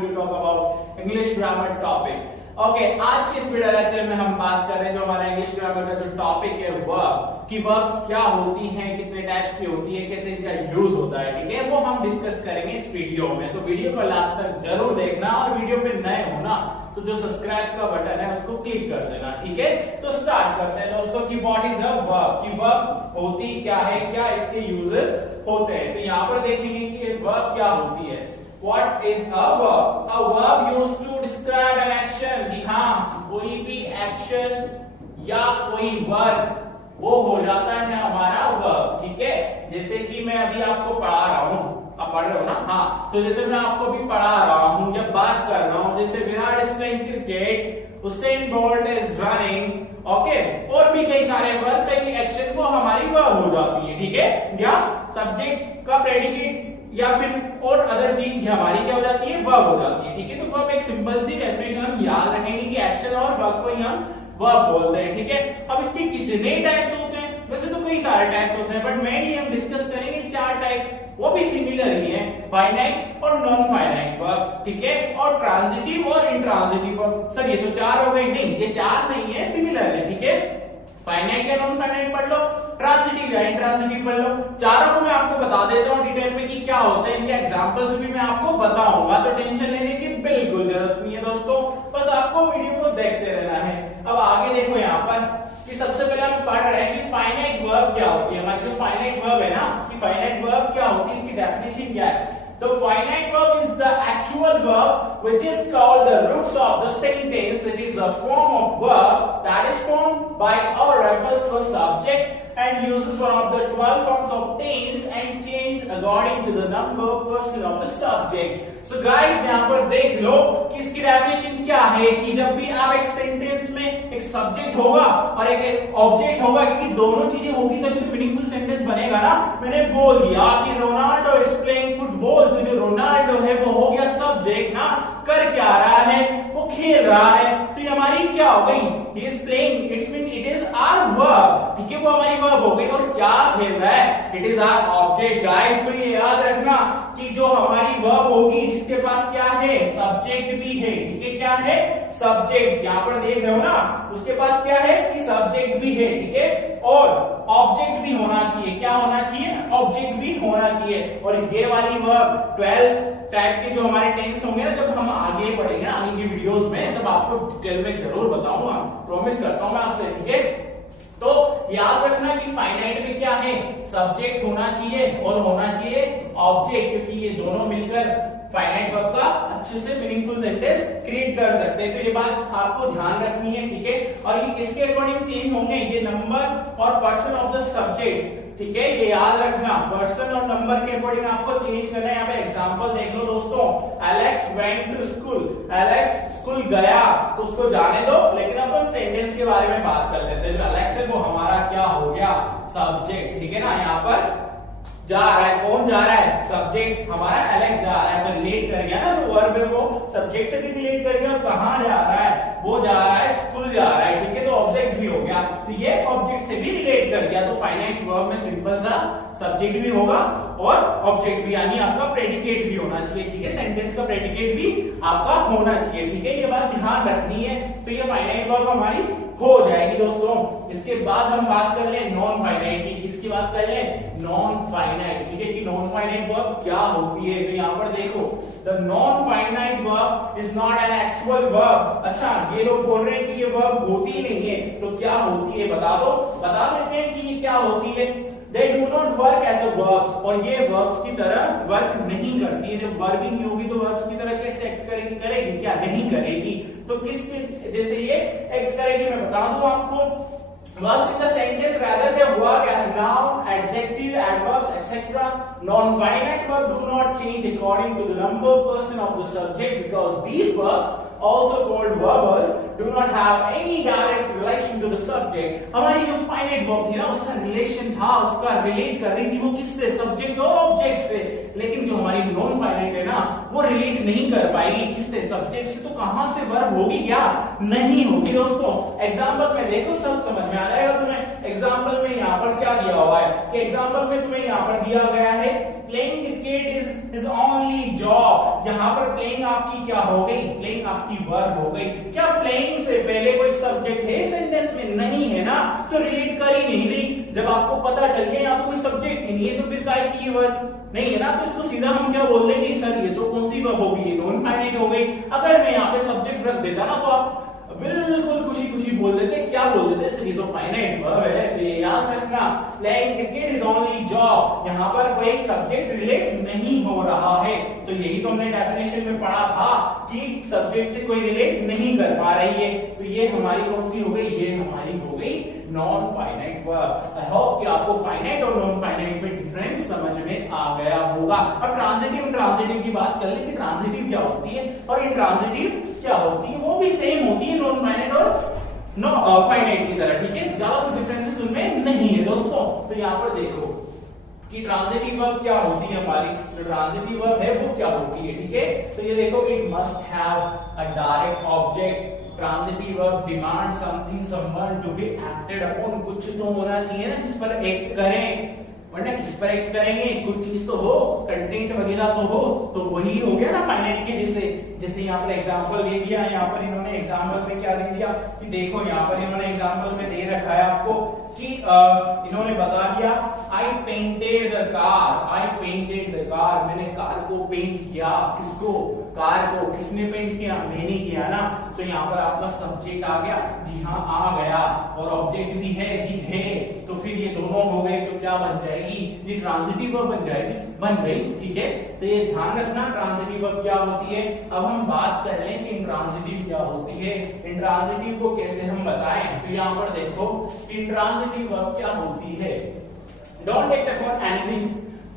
going to talk about English grammar topic. Okay आज के इस वीडियो लेक्चर में हम बात कर रहे हैं जो हमारा इंग्लिश ग्रामर का जो टॉपिक है वर्ब की वर्ब्स क्या होती हैं, कितने टाइप्स की होती है, कैसे इनका यूज होता है, ठीक है, वो हम डिस्कस करेंगे इस वीडियो में। तो वीडियो को लास्ट तक जरूर देखना और वीडियो पे नए हो ना तो जो सब्सक्राइब का बटन है उसको क्लिक कर देना, ठीक है। तो स्टार्ट करते हैं दोस्तों की व्हाट इज अ वर्ब, की वर्ब होती क्या है, क्या इसके यूजेस होते हैं। तो यहाँ पर देखेंगे कि वर्ब क्या होती है। What is a verb? A verb used to describe an action. जी हाँ, कोई भी एक्शन या कोई वर्क वो हो जाता है हमारा वर्ब, ठीक है। जैसे कि मैं अभी आपको पढ़ा रहा हूँ, आप पढ़ रहे हो ना, हाँ, तो जैसे मैं आपको अभी पढ़ा रहा हूँ या बात कर रहा हूँ, जैसे Virat is playing cricket, Usain bolt is running, okay, और भी कई सारे वर्ब, कई एक्शन को हमारी वर्ब हो जाती है, ठीक है, या सब्जेक्ट का प्रेडिकेट या फिर और अदर चीज हमारी क्या हो जाती है, वर्ब हो जाती है, ठीक है। तो वर्ब एक सिंपल सी डेफिनेशन हम याद रखेंगे कि एक्शन और वर्ब को ही हम वर्ब बोलते हैं, ठीक है। अब इसके कितने टाइप्स होते हैं, वैसे तो कई सारे टाइप्स होते हैं, बट मेनली हम डिस्कस करेंगे 4 टाइप्स, वो भी सिमिलर ही है, फाइनाइट और नॉन फाइनाइट वर्ब, ठीक है, और ट्रांजिटिव और इंट्रांजिटिव वर्ब। सर ये तो 4 हो गए, नहीं ये 4 नहीं है, सिमिलर है, ठीक है। फाइनाइट या नॉन फाइनाइट पढ़ लो, ट्रांजिटिव या इंट्रांजिटिव पढ़ लो, चारों को मैं आपको बता देता हूँ डिटेल में कि क्या होता है, इनके एग्जांपल्स भी मैं आपको बताऊंगा, तो टेंशन लेने की बिल्कुल जरूरत नहीं है दोस्तों, बस आपको वीडियो को देखते रहना है। अब आगे देखो यहाँ पर कि सबसे पहले हम पढ़ रहे हैं कि फाइनाइट वर्ब क्या होती है। हमारी जो फाइनाइट वर्ब है ना, कि फाइनाइट वर्ब क्या होती है, इसकी डेफिनेशन क्या है। The finite verb is the actual verb which is called the roots of the sentence. It is a form of verb that is formed by or refers to a subject and uses one of the 12 forms of tense and change according to the number of person of the subject. So guys यहाँ पर देख लो कि इसकी definition क्या है कि जब भी आप एक सेंटेंस में एक सब्जेक्ट होगा और एक ऑब्जेक्ट होगा, क्योंकि दोनों चीजें होगी तभी तो मीनिंगफुल सेंटेंस बनेगा ना। मैंने बोल दिया कि रोनाल्डो इज प्लेइंग फुटबॉल, तो जो रोनाल्डो है वो हो गया सब्जेक्ट ना, कर क्या रहा है, वो खेल रहा है, तो ये हमारी क्या हो गई, he is playing, it's mean it is our verb, ठीक है, वो हमारी वर्ब हो गई। और क्या खेल रहा है, it is our object. Guys तो ये याद रखना कि जो हमारी वर्ब होगी जिसके पास क्या है, सब्जेक्ट भी है, ठीक है, क्या है, सब्जेक्ट, यहाँ पर देख रहे हो ना, उसके पास क्या है कि सब्जेक्ट भी है, ठीक है, और ऑब्जेक्ट भी होना चाहिए, क्या होना चाहिए, ऑब्जेक्ट भी होना चाहिए। और ये वाली वर्ब 12 टाइप के जो हमारे टेंस होंगे ना, जब हम आगे पढ़ेंगे ना आगे की वीडियोस में, तब आपको डिटेल में जरूर बताऊंगा, प्रॉमिस करता हूं मैं आपसे, ठीक है। तो याद रखना कि फाइनाइट में क्या है, सब्जेक्ट होना चाहिए और होना चाहिए ऑब्जेक्ट, क्योंकि ये दोनों मिलकर फाइनाइट वर्ब का अच्छे से मीनिंगफुल सेंटेंस क्रिएट कर सकते हैं। तो ये बात आपको ध्यान रखनी है, ठीक है। और ये इसके अकॉर्डिंग चेंज होंगे, ये नंबर और पर्सन ऑफ द सब्जेक्ट, ठीक है, ये याद रखना, पर्सन और नंबर के अकॉर्डिंग आपको चेंज करना है। यहाँ पे एग्जांपल देख लो दोस्तों, Alex went to school, Alex school गया, तो उसको जाने दो, लेकिन अपन सेंटेंस के बारे में बात कर लेते हैं। जो एलेक्स है वो हमारा क्या हो गया, सब्जेक्ट, ठीक है ना। यहाँ पर जा रहा है, कौन जा रहा है, सब्जेक्ट हमारा एलेक्स जा रहा है, तो रिलेट कर गया ना, जो वर्ब है वो सब्जेक्ट से भी रिलेट कर गया, और कहां जा रहा है, वो जा रहा है स्कूल जा रहा है, ठीक है, तो ऑब्जेक्ट भी हो गया, तो ये ऑब्जेक्ट से भी रिलेट कर गया। तो फाइनाइट वर्ब में सिंपल सा सब्जेक्ट भी होगा और ऑब्जेक्ट भी, यानी आपका प्रेडिकेट भी होना चाहिए, ठीक है, सेंटेंस का प्रेडिकेट भी आपका होना चाहिए, ठीक है, ये बात ध्यान रखनी है। तो ये फाइनाइट वर्ब हमारी हो जाएगी दोस्तों। इसके बाद हम बात कर ले नॉन फाइनाइट की, किसकी बात कर ले, नॉन फाइनाइट, ठीक है, कि नॉन फाइनाइट वर्ब क्या होती है। तो यहाँ पर देखो, the non finite verb is not an actual verb. अच्छा, ये लोग बोल रहे हैं कि ये वर्ब होती नहीं है, तो क्या होती है बता दो, बता देते हैं कि ये क्या होती है। They do not work as a verbs, और ये verbs की तरह वर्क नहीं करती है। जब वर्ब ही नहीं होगी तो verbs की तरह कैसे एक्ट करेगी, करेगी क्या, नहीं करेगी। तो किस जैसे ये एक्ट करेगी मैं बता दूं आपको, verbs in the sentence rather they work as noun, adjective, adverbs, etc. Non-finite verbs do not change according to the number person of the subject because these verbs also called verbals do not have any direct relation to the subject. हमारी जो finite verb थी ना, उसका relation था, उसका relate कर रही थी वो किससे, सब्जेक्ट और ऑब्जेक्ट से। लेकिन जो हमारी नॉन फाइनाइट है ना, वो रिलेट नहीं कर पाएगी किससे, सब्जेक्ट से। तो कहां से वर्ब होगी, क्या नहीं होगी दोस्तों। एग्जाम्पल में देखो, सब समझ में आ जाएगा तुम्हें। एग्जाम्पल में यहाँ पर क्या दिया हुआ है कि एग्जाम्पल में तुम्हें यहाँ पर दिया गया है playing cricket is only job. यहाँ पर प्लेइंग आपकी क्या हो गई, प्लेइंग आपकी वर्ब हो गई। क्या प्लेइंग से पहले कोई सब्जेक्ट है सेंटेंस में? नहीं है ना, तो रिलेट कर ही नहीं रही। जब आपको पता चल गया यहाँ तो कोई सब्जेक्ट ही नहीं है, तो फिर काय की वर्ब नहीं है ना, तो इसको सीधा हम क्या बोल देंगे, सर ये तो कौन सी वर्ब होगी, नॉन फाइनाइट हो गई। अगर मैं यहाँ पे सब्जेक्ट रख देता ना तो आप बिल्कुल खुशी खुशी बोल देते, क्या बोल देते, सर ये तो फाइनाइट वर्ब है। तो ये याद रखना, playing cricket is only job, यहाँ पर कोई सब्जेक्ट रिलेट नहीं हो रहा है। तो यही तो हमने डेफिनेशन में पढ़ा था कि सब्जेक्ट से कोई रिलेट नहीं कर पा रही है। तो ये हमारी कौन सी हो गई, ये हमारी हो गई non finite verb. I hope कि आपको फाइनाइट और नॉन फाइनाइट में डिफरेंस समझ में आ गया होगा। अब ट्रांजिटिव की बात कर ले कि ट्रांजिटिव क्या होती है और इंट्रांजिटिव क्या होती है। वो भी सेम होती है नॉन फाइनाइट और फाइनाइट की तरह, ठीक है, ज्यादा कुछ डिफरेंसेस उनमें नहीं है दोस्तों। तो यहाँ पर देखो कि ट्रांजिटिव वर्ब क्या होती है हमारी, जो ट्रांजिटिव वर्ब है वो क्या होती है, ठीक है। तो ये देखो, it must have a direct object. Transitive verb demand something someone to be acted upon, कुछ तो होना चाहिए ना जिस पर एक्ट करें, वरना किस पर एक्ट करेंगे, कुछ चीज तो हो, कंटेंट वगैरह तो हो, तो वही हो गया ना फाइनाइट के जैसे यहाँ पर एग्जांपल दे दिया। यहाँ पर इन्होंने एग्जांपल में क्या दे दिया कि देखो, यहाँ पर इन्होंने एग्जांपल में दे रखा है आपको कि इन्होंने बता दिया, आई painted the car, I painted the car, मैंने कार को पेंट किया। किसको, कार को। किसने पेंट किया, मैंने किया ना। तो यहाँ पर आपका सब्जेक्ट आ गया, जी हाँ आ गया, और ऑब्जेक्ट भी है, जी है, तो फिर ये दोनों हो गए, तो क्या बन जाएगी, ये ट्रांजिटिव वर्ब बन जाएगी, बन गई, ठीक है। तो ये ध्यान रखना ट्रांजिटिव वर्ब क्या होती है। अब हम बात कर लें कि इंट्रांजिटिव क्या होती है, इंट्रांजिटिव को कैसे हम बताएं। तो यहाँ पर देखो, इंट्रांजिटिव वर्ब क्या होती है, don't act upon anything.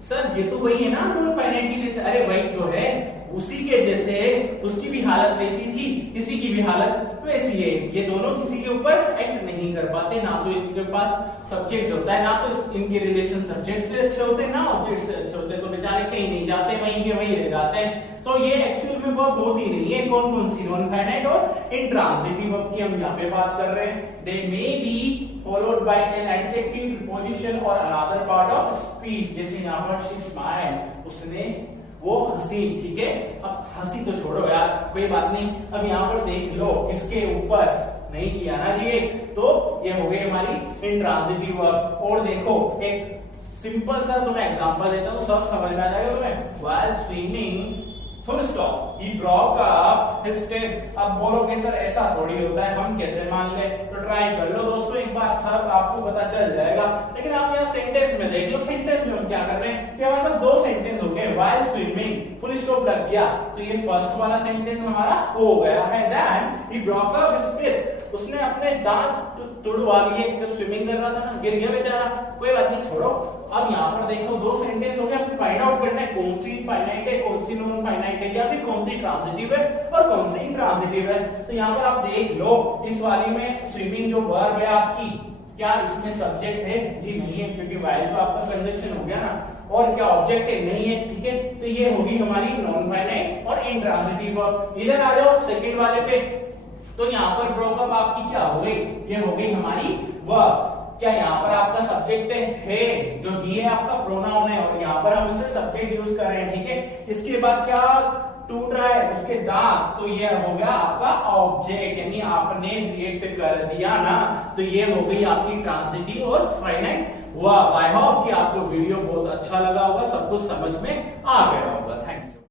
Sir ये तो वही है ना नॉन फाइनाइट की जैसे, अरे वही तो है, उसी के जैसे है, उसकी भी हालत वैसी थी, इसी की भी हालत वैसी है। ये दोनों किसी के ऊपर एक्ट नहीं कर पाते, ना तो इनके पास सब्जेक्ट होता है, ना तो इनके रिलेशन सब्जेक्ट से अच्छे होते हैं, ना ऑब्जेक्ट से अच्छे होते हैं, तो बेचारे कहीं नहीं जाते, वहीं के वहीं रह जाते हैं। तो ये एक्चुअल में वर्ब होती नहीं है। कौन कौन सी, नॉन फाइनाइट और इंट्रांजिटिव वर्ब की हम यहाँ पे बात कर रहे हैं। They may be followed by an adjective, preposition और अनदर पार्ट ऑफ स्पीच। जैसे यहाँ पर शी स्माइल्ड, उसने वो हंसी, ठीक है। अब हंसी तो छोड़ो यार, कोई बात नहीं। अब यहाँ पर देख लो किसके ऊपर नहीं किया ना ये, तो ये हो गई हमारी इंट्रांजिटिव वर्ब। और देखो एक सिंपल सा तुम्हें एग्जांपल देता हूँ, सब समझ में आ जाएगा तुम्हें। While swimming full stop he broke up his tail. अब बोलोगे सर ऐसा थोड़ी होता है, हम कैसे मान ले, तो ट्राई कर लो दोस्तों एक बार, सब आपको पता चल जाएगा। लेकिन आप यहाँ सेंटेंस में देख लो, सेंटेंस में हम क्या कर रहे हैं कि हमारे पास दो सेंटेंस हो गए, व्हाइल स्विमिंग फुल स्टॉप लग गया, तो ये फर्स्ट वाला सेंटेंस हमारा हो गया है। Then he broke up his teeth, उसने अपने दांत तुड़वा लिए, जब स्विमिंग कर रहा था ना, गिर गया बेचारा, कोई बात नहीं छोड़ो। अब यहाँ पर देखो दो सेंटेंस हो गया, फिर फाइंड आउट करना है कौन सी फाइनाइट है, कौन सी नॉन फाइनाइट है, या फिर कौन सी ट्रांजिटिव है और कौन सी इंट्रांजिटिव है। तो यहाँ पर आप देख लो, इस वाली में स्विमिंग जो वर्ब है आपकी, क्या इसमें सब्जेक्ट है, जी नहीं है, क्योंकि व्हाइल तो आपका कंजंक्शन हो गया ना। और क्या ऑब्जेक्ट है, नहीं है, ठीक है। तो ये होगी हमारी नॉन फाइनाइट और इंट्रांजिटिव वर्ब। इधर आ जाओ सेकंड वाले पे, तो यहाँ पर ब्रोकअप आपकी क्या हो गई, ये हो गई हमारी वर्ब। क्या यहाँ पर आपका सब्जेक्ट है, जो ही है आपका प्रोनाउन है, और यहाँ पर हम इसे सब्जेक्ट यूज कर रहे हैं, ठीक है। इसके बाद क्या टूट रहा है, उसके दांत, तो ये हो गया आपका ऑब्जेक्ट, यानी आपने रिएक्ट कर दिया ना, तो ये हो गई आपकी ट्रांजिटिव और फाइनाइट वर्ब। आई होप कि आपको वीडियो बहुत अच्छा लगा होगा, सब कुछ समझ में आ गया होगा। Thank you.